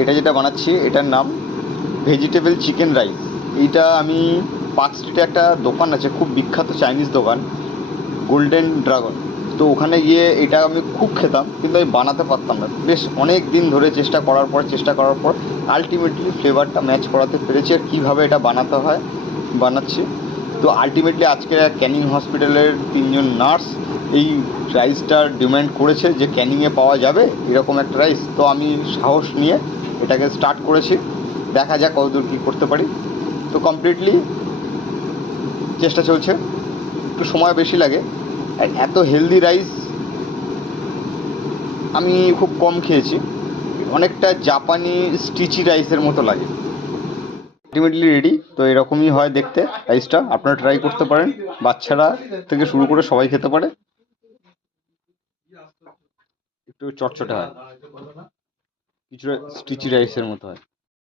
এটা যেটা বানাচ্ছি এটার নাম ভেজিটেবল চিকেন রাইস। এইটা আমি পার্ক স্ট্রিটে একটা দোকান আছে, খুব বিখ্যাত চাইনিজ দোকান, গোল্ডেন ড্রাগন। তো ওখানে গিয়ে এটা আমি খুব খেতাম, কিন্তু আমি বানাতে পারতাম না। বেশ অনেক দিন ধরে চেষ্টা করার পর আলটিমেটলি ফ্লেভারটা ম্যাচ করাতে পেরেছি। আর কীভাবে এটা বানাতে হয় বানাচ্ছি। তো আলটিমেটলি আজকে ক্যানিং হসপিটালের 3জন নার্স এই রাইসটার ডিমান্ড করেছে যে ক্যানিংয়ে পাওয়া যাবে এরকম একটা রাইস। তো আমি সাহস নিয়ে এটাকে স্টার্ট করেছি, দেখা যাক কতদূর কী করতে পারি। তো কমপ্লিটলি চেষ্টা চলছে, একটু সময় বেশি লাগে। আর এত হেলদি রাইস আমি খুব কম খেয়েছি, অনেকটা জাপানি স্টিচি রাইসের মতো লাগে। Ultimately ready. তো এরকমই হয় দেখতে রাইসটা, আপনারা ট্রাই করতে পারেন। বাচ্চারা থেকে শুরু করে সবাই খেতে পারে, একটু চটচটে হয়, কিছুটা স্টিচি রাইসের মতো হয়।